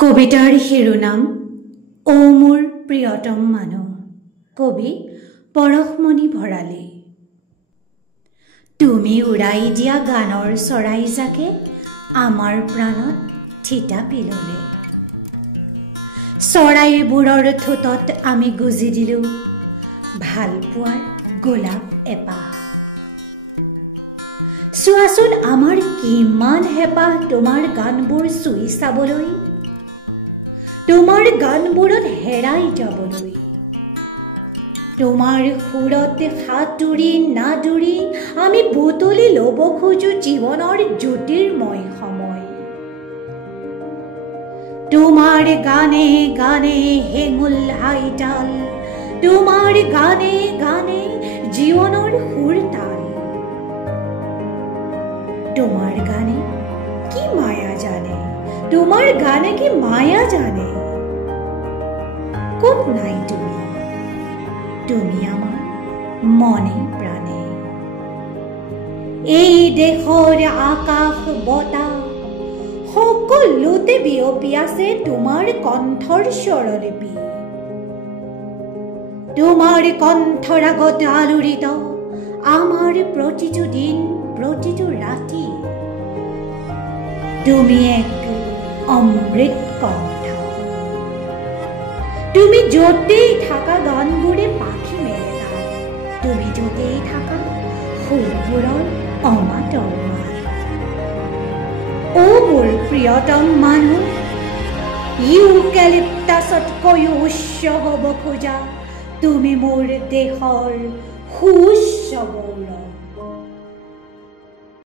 কবিতাৰ শিৰোনাম ও মোৰ প্ৰিয়তম মানুহ। কবি পৰশমণি ভৰালী। তুমি উৰাই দিয়া গানৰ চৰাইজাকে আমাৰ প্ৰাণত থিতাপি ল'লে। চৰাইবোৰৰ ঠোঁটত আমি গুজি দিলোঁ ভাল পোৱাৰ গোলাপ এপাহ। চোৱাচোন আমাৰ কিমান হেঁপাহ তোমাৰ গানবোৰ চুই চাবলৈ, তোমাৰ গানবোৰত হেৰাই যাবলৈ। তোমাৰ সুৰত সাঁতুৰি নাদুৰি আমি বুটলি ল'ব খোজো জীৱনৰ জ্যোতিৰ্ময় সময়। তোমাৰ গানে গানে হেঙুল হাইতাল, তোমাৰ গানে গানে জীৱনৰ সুৰতাল। তোমাৰ গানে কি মায়া জানে, তোমাৰ গানে কি মায়া জানে। ক'ত নাই তুমি, তুমি আমাৰ মনে প্ৰাণে। এই দেশৰ আকাশ বতাহ সকলোতে বিয়পি আছে তোমাৰ কণ্ঠৰ স্বৰলিপি। তোমাৰ কণ্ঠৰ আগত আলোড়িত আমাৰ প্ৰতিটো দিন প্ৰতিটো ৰাতি। তুমি এক অমৃত কণ্ঠ, তুমি য'তেই থাকা গানবোৰে পাখি মেলে তাত, তুমি য'তেই থাকা সুৰবোৰৰ অমাতৰ মাত। ও মোৰ প্ৰিয়তম মানুহ, ইউকেলিপ্টাছতকৈও উচ্চ হ'ব খোজা তুমি মোৰ দেশৰ সুউচ্চ গৌৰৱ।